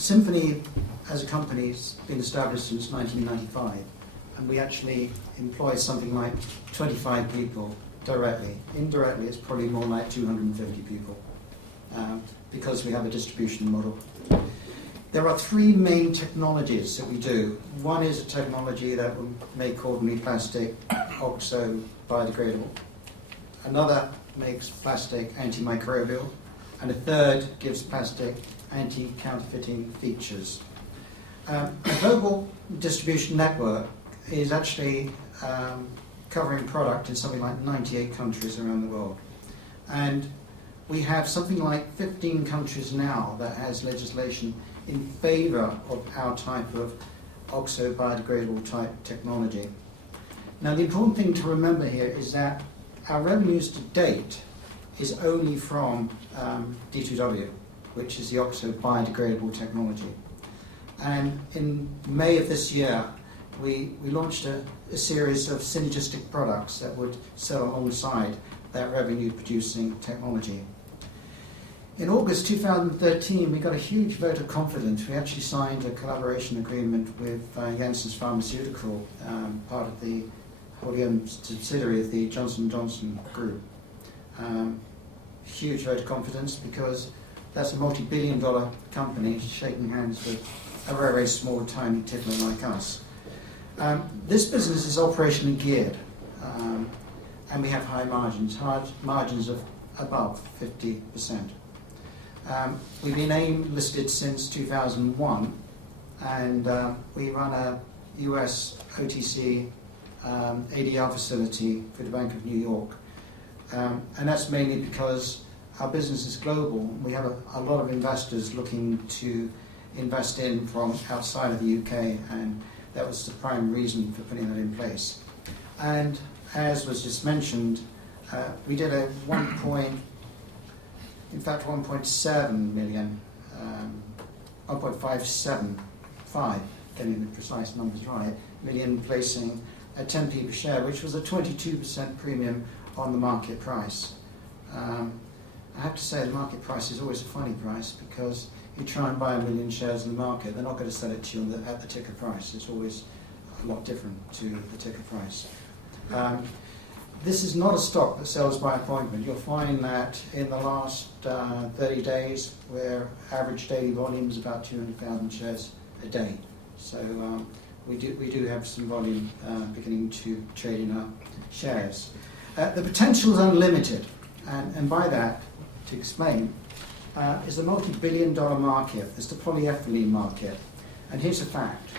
Symphony as a company has been established since 1995, and we actually employ something like 25 people directly. Indirectly, it's probably more like 250 people because we have a distribution model. There are three main technologies that we do. One is a technology that will make ordinary plastic oxo-biodegradable. Another makes plastic antimicrobial. And a third gives plastic anti-counterfeiting features. A global distribution network is actually covering product in something like 98 countries around the world. And we have something like 15 countries now that has legislation in favor of our type of oxo-biodegradable type technology. Now the important thing to remember here is that our revenues to date is only from D2W, which is the oxo-biodegradable technology. And in May of this year, we launched a series of synergistic products that would sell alongside that revenue-producing technology. In August 2013, we got a huge vote of confidence. We actually signed a collaboration agreement with Janssen's Pharmaceutical, part of the wholly owned subsidiary of the Johnson & Johnson group. Huge vote of confidence because that's a multi-billion-dollar company shaking hands with a very, very small, tiny tickler like us. This business is operationally geared, and we have high margins of above 50%. We've been AIM listed since 2001, and we run a US OTC ADR facility for the Bank of New York. And that's mainly because our business is global. We have a lot of investors looking to invest in from outside of the UK, and that was the prime reason for putting that in place. And as was just mentioned, we did a 1.7 million, 1.575, getting the precise numbers right, million placing at 10p per share, which was a 22% premium on the market price. I have to say the market price is always a funny price because you try and buy 1 million shares in the market, they're not going to sell it to you at the ticker price. It's always a lot different to the ticker price. This is not a stock that sells by appointment. You'll find that in the last 30 days, where average daily volume is about 200,000 shares a day. So we do have some volume beginning to trade in our shares. The potential is unlimited, and by that, to explain, is a multi-billion-dollar market. It's the polyethylene market. And here's a fact.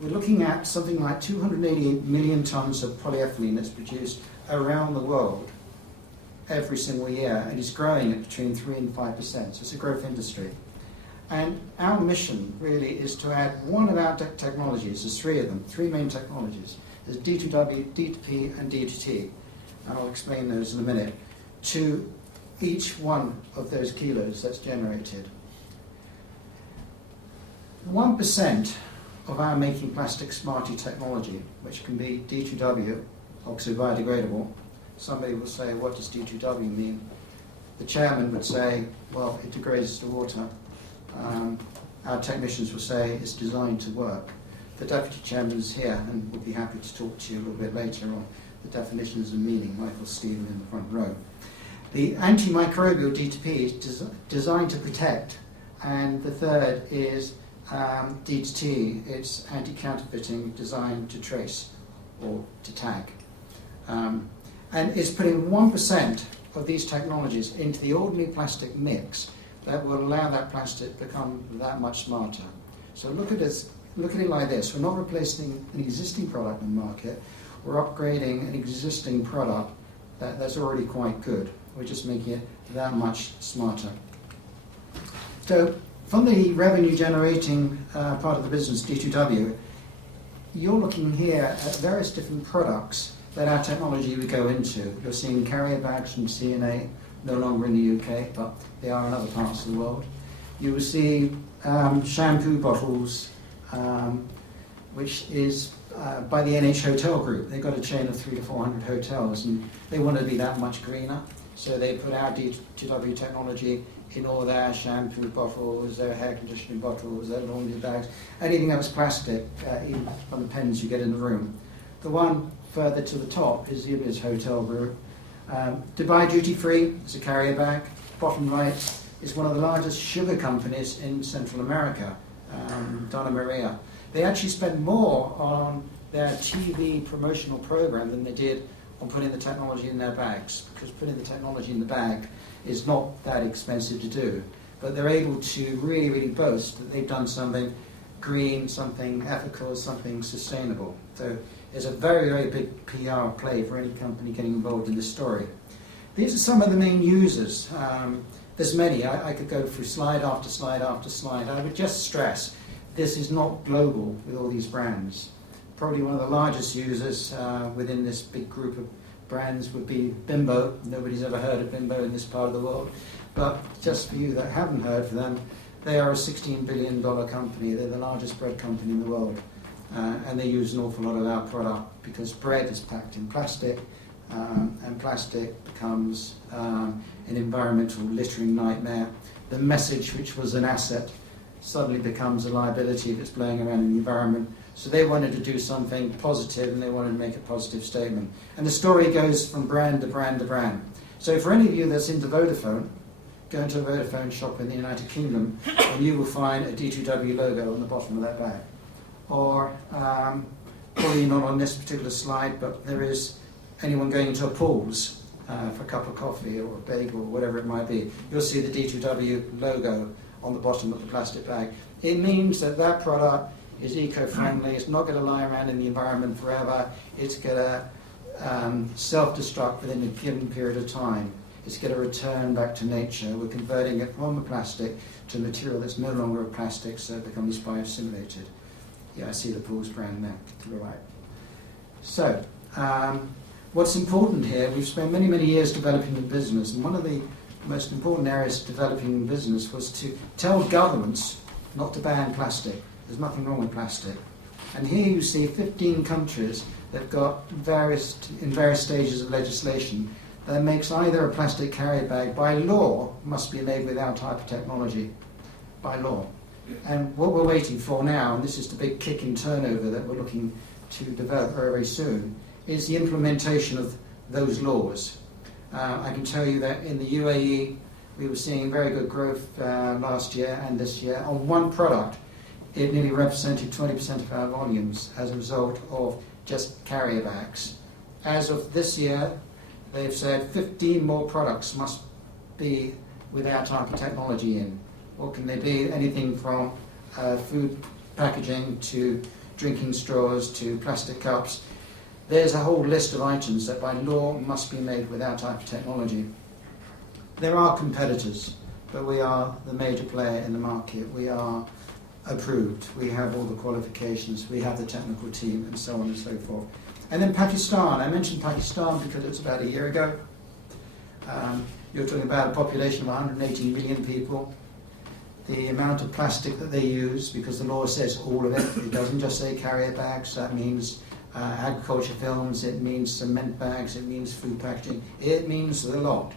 We're looking at something like 288 million tons of polyethylene that's produced around the world every single year, and it's growing at between 3 and 5%, so it's a growth industry. And our mission really is to add one of our technologies, there's three of them, three main technologies. There's D2W, D2P, and D2T, and I'll explain those in a minute, to each one of those kilos that's generated. 1% of our making plastic smarty technology, which can be D2W, oxo-biodegradable. Somebody will say, what does D2W mean? The chairman would say, well, it degrades the water. Our technicians will say it's designed to work. The deputy chairman is here and will be happy to talk to you a little bit later on the definitions and meaning. Michael Stephen in the front row. The antimicrobial D2P is designed to protect, and the third is D2T, it's anti-counterfeiting, designed to trace or to tag. And it's putting 1% of these technologies into the ordinary plastic mix that will allow that plastic to become that much smarter. So look at it like this. We're not replacing an existing product in the market, we're upgrading an existing product that's already quite good. We're just making it that much smarter. So from the revenue generating part of the business, D2W, you're looking here at various different products that our technology would go into. You're seeing carrier bags from CNA, no longer in the UK, but they are in other parts of the world. You will see shampoo bottles, which is by the NH Hotel Group. They've got a chain of 300 to 400 hotels, and they want to be that much greener. So they put our D2W technology in all their shampoo bottles, their hair conditioning bottles, their laundry bags, anything that was plastic, even from the pens you get in the room. The one further to the top is the Ibis Hotel Group. Dubai Duty Free is a carrier bag. Bottom right is one of the largest sugar companies in Central America, Donna Maria. They actually spend more on their TV promotional program than they did on putting the technology in their bags, because putting the technology in the bag is not that expensive to do. But they're able to really, really boast that they've done something green, something ethical, something sustainable. So it's a very, very big PR play for any company getting involved in this story. These are some of the main users. There's many. I could go through slide after slide after slide. I would just stress this is not global with all these brands. Probably one of the largest users within this big group of brands would be Bimbo. Nobody's ever heard of Bimbo in this part of the world. But just for you that haven't heard of them, they are a $16 billion company. They're the largest bread company in the world. And they use an awful lot of our product because bread is packed in plastic, and plastic becomes an environmental littering nightmare. The message, which was an asset, suddenly becomes a liability if it's blowing around in the environment. So they wanted to do something positive, and they wanted to make a positive statement. And the story goes from brand to brand to brand. So for any of you that's into Vodafone, go into a Vodafone shop in the United Kingdom, and you will find a D2W logo on the bottom of that bag. Or, probably not on this particular slide, but there is anyone going into a Paul's for a cup of coffee or a bagel or whatever it might be. You'll see the D2W logo on the bottom of the plastic bag. It means that that product is eco-friendly. It's not going to lie around in the environment forever. It's going to self-destruct within a given period of time. It's going to return back to nature. We're converting it from a plastic to a material that's no longer a plastic, so it becomes bioassimilated. Yeah, I see the Paul's brand there to the right. So, what's important here, we've spent many, many years developing the business, and one of the most important areas of developing the business was to tell governments not to ban plastic. There's nothing wrong with plastic. And here you see 15 countries that have got in various stages of legislation that makes either a plastic carrier bag, by law, must be made with our type of technology, by law. And what we're waiting for now, and this is the big kick in turnover that we're looking to develop very, very soon, is the implementation of those laws. I can tell you that in the UAE, we were seeing very good growth last year and this year. On one product, it nearly represented 20% of our volumes as a result of just carrier bags. As of this year, they've said 15 more products must be with our type of technology in. What can they be? Anything from food packaging to drinking straws to plastic cups. There's a whole list of items that by law must be made with our type of technology. There are competitors, but we are the major player in the market. We are approved. We have all the qualifications. We have the technical team, and so on and so forth. And then Pakistan. I mentioned Pakistan because it was about a year ago. You're talking about a population of 180 million people. The amount of plastic that they use, because the law says all of it. It doesn't just say carrier bags. That means agriculture films, it means cement bags, it means food packaging, it means a lot.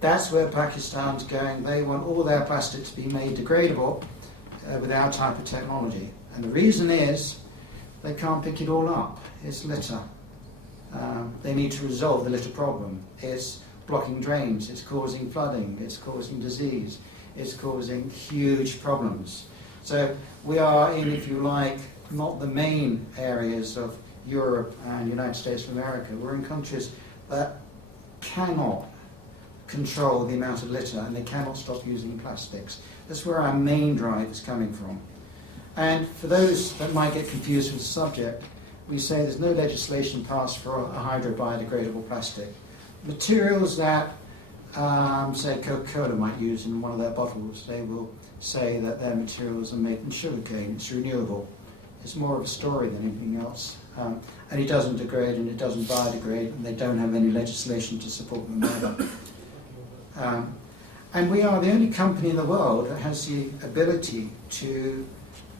That's where Pakistan's going. They want all their plastic to be made degradable with our type of technology. And the reason is they can't pick it all up. It's litter. They need to resolve the litter problem. It's blocking drains, it's causing flooding, it's causing disease, it's causing huge problems. So we are in, if you like, not the main areas of Europe and United States of America. We're in countries that cannot control the amount of litter, and they cannot stop using plastics. That's where our main drive is coming from. And for those that might get confused with the subject, we say there's no legislation passed for a hydrobiodegradable plastic. Materials that, say, Coca-Cola might use in one of their bottles, they will say that their materials are made from sugarcane, it's renewable. It's more of a story than anything else. And it doesn't degrade and it doesn't biodegrade, and they don't have any legislation to support them either. And we are the only company in the world that has the ability to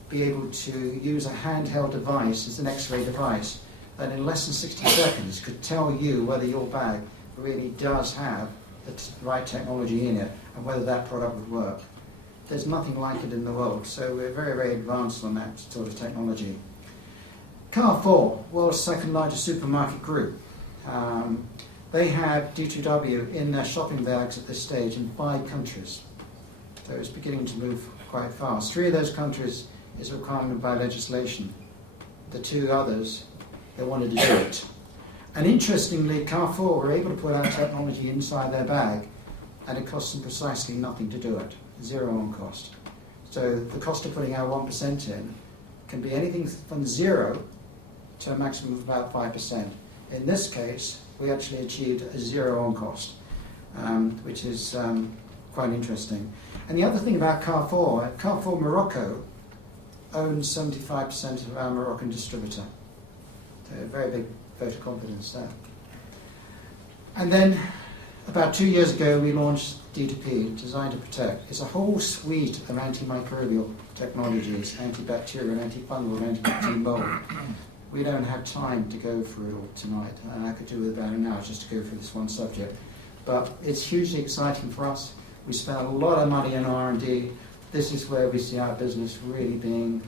be able to use a handheld device as an X-ray device that in less than 60 seconds could tell you whether your bag really does have the right technology in it, and whether that product would work. There's nothing like it in the world, so we're very, very advanced on that sort of technology. Carrefour, world's second largest supermarket group. They have D2W in their shopping bags at this stage in 5 countries. So it's beginning to move quite fast. 3 of those countries is a requirement by legislation. The 2 others, they wanted to do it. And interestingly, Carrefour were able to put our technology inside their bag, and it costs them precisely nothing to do it, 0 on cost. So the cost of putting our 1% in can be anything from 0 to a maximum of about 5%. In this case, we actually achieved a 0 on cost, which is quite interesting. And the other thing about Carrefour Morocco owns 75% of our Moroccan distributor. So a very big vote of confidence there. And then about 2 years ago, we launched D2P, Designed to Protect. It's a whole suite of antimicrobial technologies, antibacterial, antifungal, antibacterial. We don't have time to go through it all tonight, and I could do with about an hour just to go through this one subject. But it's hugely exciting for us. We spend a lot of money in R&D. This is where we see our business really being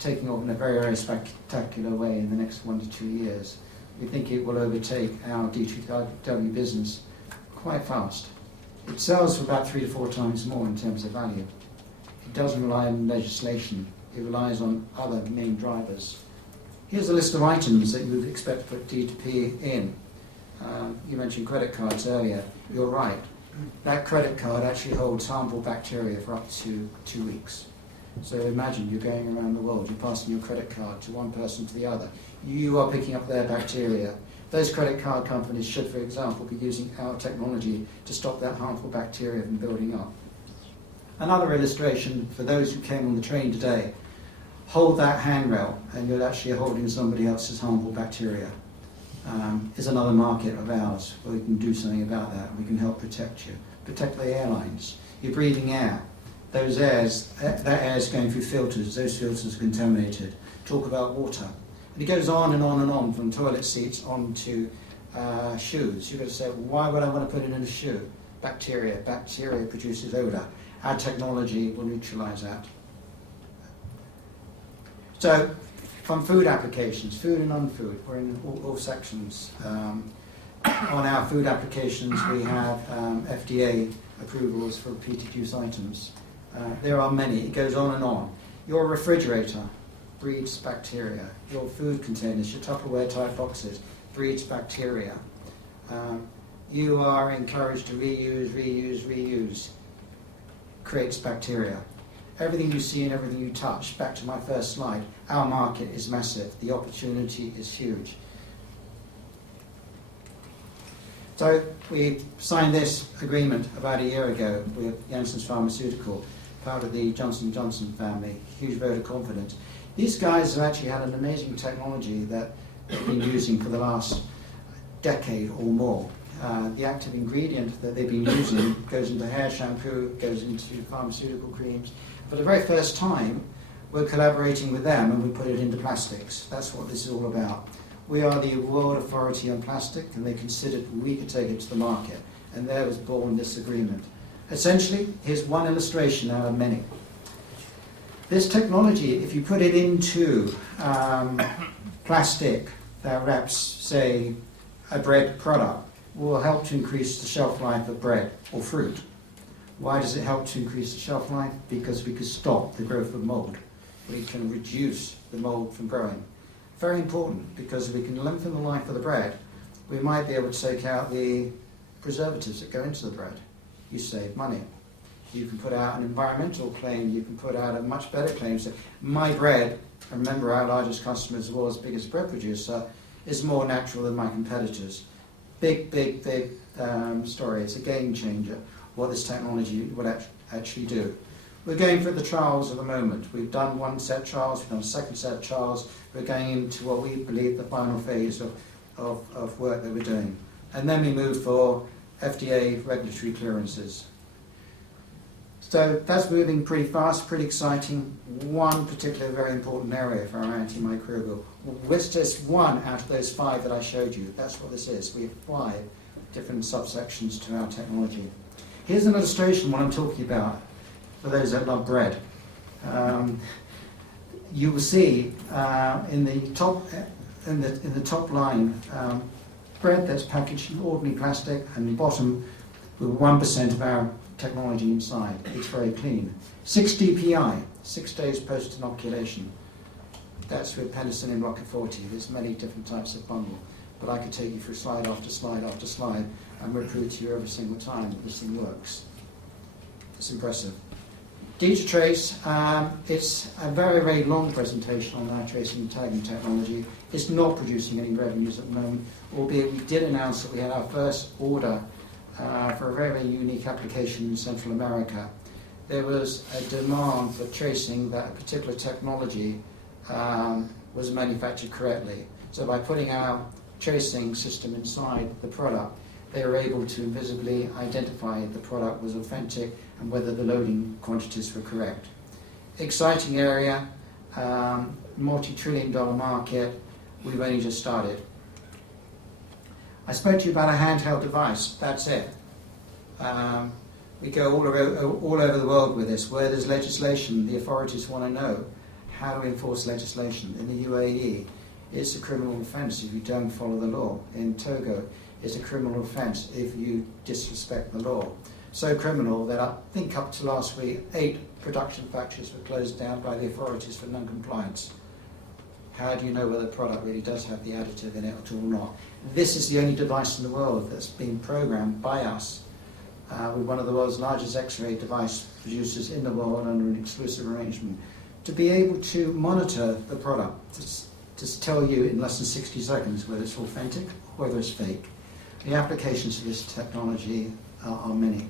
taking off in a very, very spectacular way in the next 1 to 2 years. We think it will overtake our D2W business quite fast. It sells for about 3 to 4 times more in terms of value. It doesn't rely on legislation. It relies on other main drivers. Here's a list of items that you would expect to put D2P in. You mentioned credit cards earlier. You're right. That credit card actually holds harmful bacteria for up to 2 weeks. So imagine you're going around the world, you're passing your credit card to one person to the other. You are picking up their bacteria. Those credit card companies should, for example, be using our technology to stop that harmful bacteria from building up. Another illustration for those who came on the train today, hold that handrail and you're actually holding somebody else's harmful bacteria. Is another market of ours where we can do something about that. We can help protect you, protect the airlines. You're breathing air. Those airs, that air is going through filters. Those filters are contaminated. Talk about water. And it goes on and on and on, from toilet seats onto shoes. You've got to say, why would I want to put it in a shoe? Bacteria. Bacteria produces odor. Our technology will neutralize that. So, from food applications, food and non-food, we're in all sections. On our food applications, we have FDA approvals for repeated use items. There are many. It goes on and on. Your refrigerator breeds bacteria. Your food containers, your Tupperware type boxes, breeds bacteria. You are encouraged to reuse, creates bacteria. Everything you see and everything you touch, back to my first slide, our market is massive. The opportunity is huge. So we signed this agreement about a year ago with Janssen's Pharmaceutical, part of the Johnson & Johnson family, huge vote of confidence. These guys have actually had an amazing technology that they've been using for the last decade or more. The active ingredient that they've been using goes into hair shampoo, goes into pharmaceutical creams. For the very first time, we're collaborating with them and we put it into plastics. That's what this is all about. We are the world authority on plastic, and they considered we could take it to the market. And there was born this agreement. Essentially, here's one illustration out of many. This technology, if you put it into plastic that wraps, say, a bread product, will help to increase the shelf life of bread or fruit. Why does it help to increase the shelf life? Because we can stop the growth of mold. We can reduce the mold from growing. Very important, because if we can lengthen the life of the bread, we might be able to take out the preservatives that go into the bread. You save money. You can put out an environmental claim, you can put out a much better claim. So my bread, and remember our largest customer is the world's biggest bread producer, is more natural than my competitors. Big story. It's a game changer, what this technology will actually do. We're going through the trials at the moment. We've done one set of trials, we've done a second set of trials. We're going into what we believe the final phase of work that we're doing. And then we move for FDA regulatory clearances. So that's moving pretty fast, pretty exciting. One particular very important area for our antimicrobial. It's just one out of those 5 that I showed you. That's what this is. We have 5 different subsections to our technology. Here's an illustration of what I'm talking about for those that love bread. You will see in the top line bread that's packaged in ordinary plastic, and the bottom with 1% of our technology inside. It's very clean. 6 DPI, 6 days post inoculation. That's with penicillin rocket 40. There's many different types of bundle, but I could take you through slide after slide after slide and will prove to you every single time that this thing works. It's impressive. D2Trace, it's a very, very long presentation on our tracing and tagging technology. It's not producing any revenues at the moment, albeit we did announce that we had our first order for a very, very unique application in Central America. There was a demand for tracing that a particular technology was manufactured correctly. So by putting our tracing system inside the product, they were able to visibly identify if the product was authentic and whether the loading quantities were correct. Exciting area, multi-trillion-dollar market. We've only just started. I spoke to you about a handheld device. That's it. We go all over the world with this. Where there's legislation, the authorities want to know how to enforce legislation. In the UAE, it's a criminal offence if you don't follow the law. In Togo, it's a criminal offence if you disrespect the law. So criminal that I think up to last week, 8 production factories were closed down by the authorities for non-compliance. How do you know whether the product really does have the additive in it or not? This is the only device in the world that's been programmed by us. We're one of the world's largest X-ray device producers in the world under an exclusive arrangement, to be able to monitor the product, to tell you in less than 60 seconds whether it's authentic or whether it's fake. The applications of this technology are many.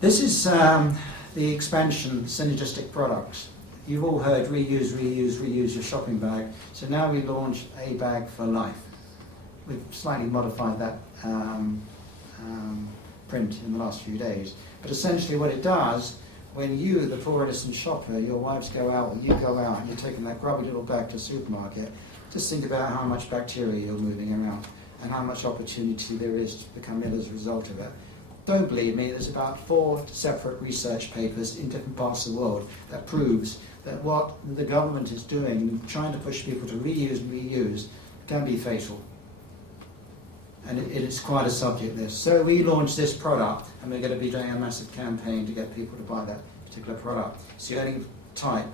This is the expansion synergistic products. You've all heard reuse, reuse, reuse your shopping bag. So now we launched a bag for life. We've slightly modified that print in the last few days. But essentially what it does, when you, the poor innocent shopper, your wives go out or you go out and you're taking that grubby little bag to the supermarket, just think about how much bacteria you're moving around and how much opportunity there is to become ill as a result of it. Don't believe me, there's about 4 separate research papers in different parts of the world that proves that what the government is doing, trying to push people to reuse and reuse, can be fatal. And it is quite a subject, this. So we launched this product, and we're going to be doing a massive campaign to get people to buy that particular product. It's the only type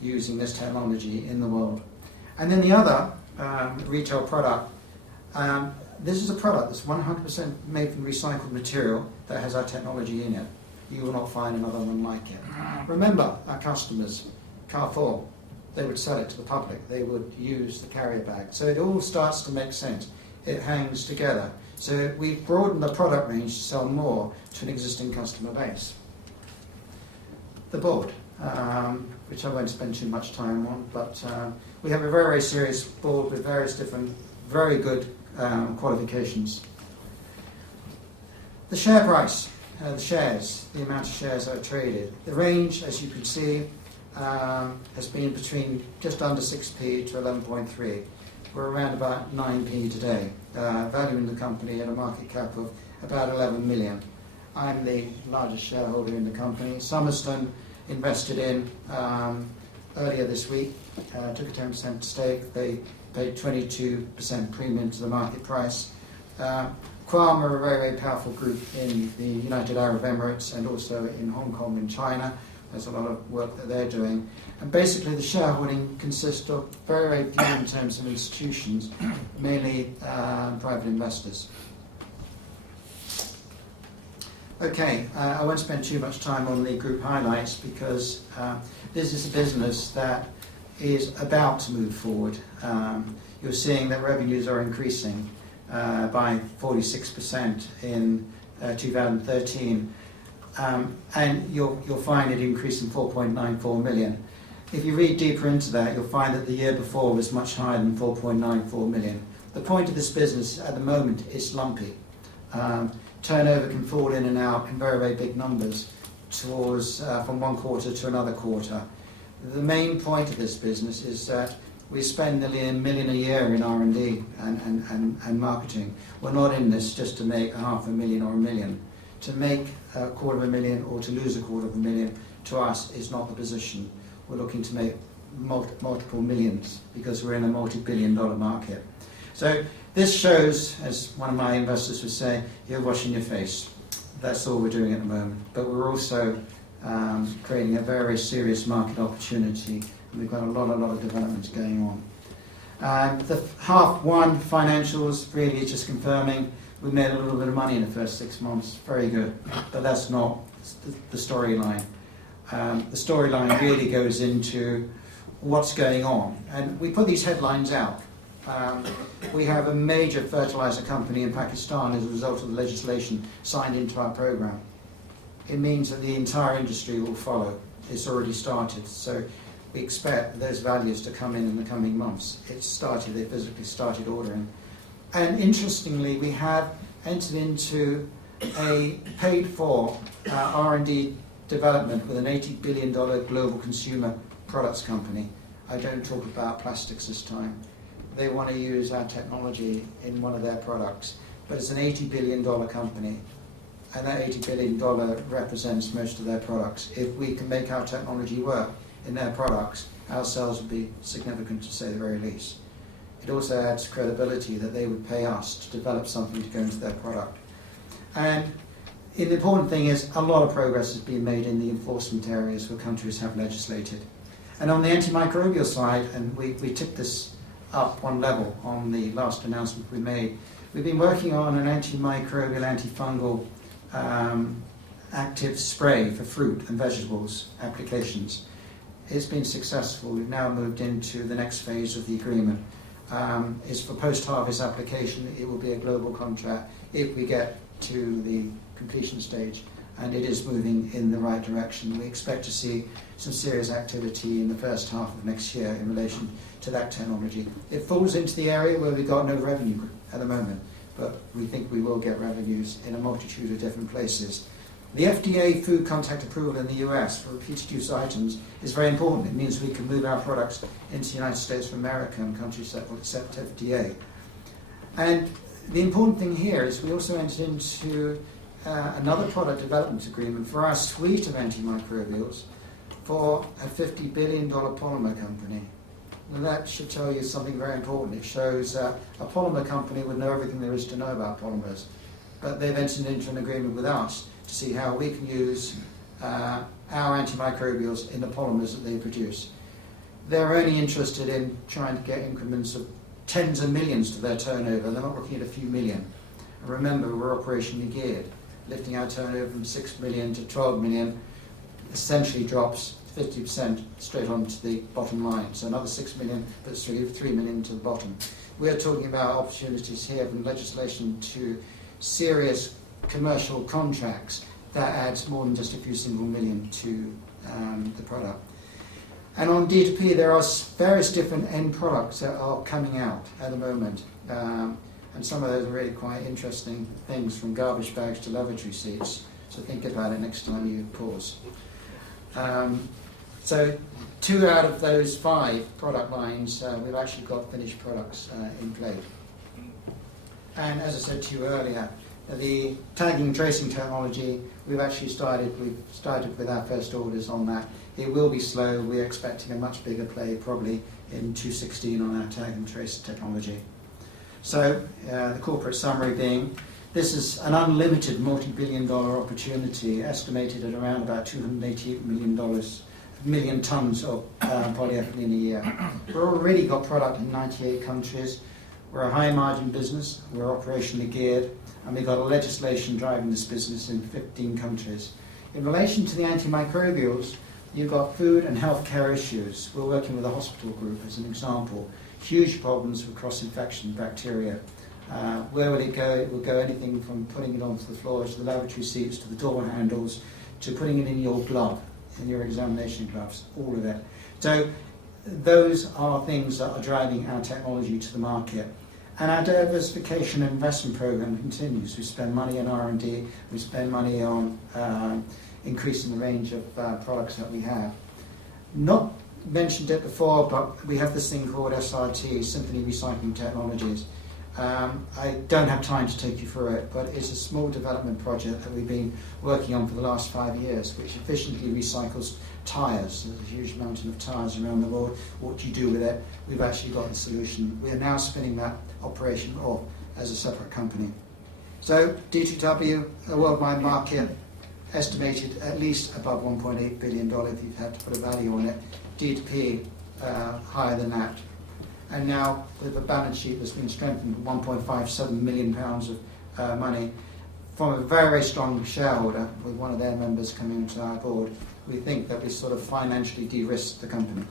using this technology in the world. And then the other retail product, this is a product that's 100% made from recycled material that has our technology in it. You will not find another one like it. Remember, our customers, Carrefour, they would sell it to the public. They would use the carrier bag. So it all starts to make sense. It hangs together. So we've broadened the product range to sell more to an existing customer base. The board, which I won't spend too much time on, but we have a very, very serious board with various different, very good qualifications. The share price, the shares, the amount of shares that are traded. The range, as you can see, has been between just under 6p to 11.3. We're around about 9p today, valuing the company at a market cap of about 11 million. I'm the largest shareholder in the company. Summerston invested in earlier this week, took a 10% stake. They paid 22% premium to the market price. Qualm are a very, very powerful group in the United Arab Emirates and also in Hong Kong and China. There's a lot of work that they're doing. And basically the shareholding consists of very, very few in terms of institutions, mainly private investors. Okay, I won't spend too much time on the group highlights because this is a business that is about to move forward. You're seeing that revenues are increasing by 46% in 2013. And you'll find it increasing 4.94 million. If you read deeper into that, you'll find that the year before was much higher than 4.94 million. The point of this business at the moment is lumpy. Turnover can fall in and out in very, very big numbers towards from one quarter to another quarter. The main point of this business is that we spend nearly $1 million a year in R&D and marketing. We're not in this just to make $500,000 or $1 million. to make $250,000 or to lose $250,000 to us is not the position. We're looking to make multiple millions because we're in a multi-billion-dollar market. So this shows, as one of my investors would say, you're washing your face. That's all we're doing at the moment. But we're also creating a very serious market opportunity, and we've got a lot of developments going on. The half one financials really is just confirming we made a little bit of money in the first 6 months. Very good, but that's not the storyline. The storyline really goes into what's going on, and we put these headlines out. We have a major fertilizer company in Pakistan as a result of the legislation signed into our program. It means that the entire industry will follow. It's already started, so we expect those values to come in the coming months. It's started, they physically started ordering. And interestingly, we have entered into a paid-for R&D development with an $80 billion global consumer products company. I don't talk about plastics this time. They want to use our technology in one of their products, but it's an $80 billion company, and that $80 billion represents most of their products. If we can make our technology work in their products, our sales would be significant, to say the very least. It also adds credibility that they would pay us to develop something to go into their product. And the important thing is a lot of progress has been made in the enforcement areas where countries have legislated. And on the antimicrobial side, and we took this up one level on the last announcement we made, we've been working on an antimicrobial, antifungal active spray for fruit and vegetables applications. It's been successful. We've now moved into the next phase of the agreement. It's for post-harvest application. It will be a global contract if we get to the completion stage, and it is moving in the right direction. We expect to see some serious activity in the first half of next year in relation to that technology. It falls into the area where we've got no revenue at the moment, but we think we will get revenues in a multitude of different places. The FDA food contact approval in the US for repeated use items is very important. It means we can move our products into the United States of America and countries that will accept FDA. And the important thing here is we also entered into another product development agreement for our suite of antimicrobials for a $50 billion polymer company. Now that should tell you something very important. It shows a polymer company would know everything there is to know about polymers, but they've entered into an agreement with us to see how we can use our antimicrobials in the polymers that they produce. They're only interested in trying to get increments of tens of millions to their turnover. They're not looking at a few million. And remember, we're operationally geared. Lifting our turnover from 6 million to 12 million essentially drops 50% straight onto the bottom line. So another 6 million puts 3 million to the bottom. We are talking about opportunities here from legislation to serious commercial contracts that adds more than just a few single million to the product. And on D2P, there are various different end products that are coming out at the moment. And some of those are really quite interesting things, from garbage bags to lavatory seats. So think about it next time you pause. So 2 out of those 5 product lines, we've actually got finished products in play. And as I said to you earlier, the tagging and tracing technology, we've started with our first orders on that. It will be slow. We're expecting a much bigger play probably in 2016 on our tag and trace technology. So the corporate summary being, this is an unlimited multi-billion-dollar opportunity, estimated at around about $288 million tons of polyethylene a year. We've already got product in 98 countries. We're a high-margin business. We're operationally geared, and we've got a legislation driving this business in 15 countries. In relation to the antimicrobials, you've got food and healthcare issues. We're working with a hospital group as an example. Huge problems with cross-infection bacteria. Where will it go? It will go anything from putting it onto the floors, to the lavatory seats, to the door handles, to putting it in your glove, in your examination gloves, all of it. So those are things that are driving our technology to the market. And our diversification and investment program continues. We spend money on R&D, we spend money on increasing the range of products that we have. Not mentioned it before, but we have this thing called SRT, Symphony Recycling Technologies. I don't have time to take you through it, but it's a small development project that we've been working on for the last 5 years, which efficiently recycles tyres. There's a huge mountain of tyres around the world. What do you do with it? We've actually got the solution. We are now spinning that operation off as a separate company. So D2W, a worldwide market, estimated at least above $1.8 billion if you've had to put a value on it. D2P, higher than that. And now, with a balance sheet that's been strengthened with £1.57 million of money from a very, very strong shareholder, with one of their members coming into our board, we think that we sort of financially de-risked the company.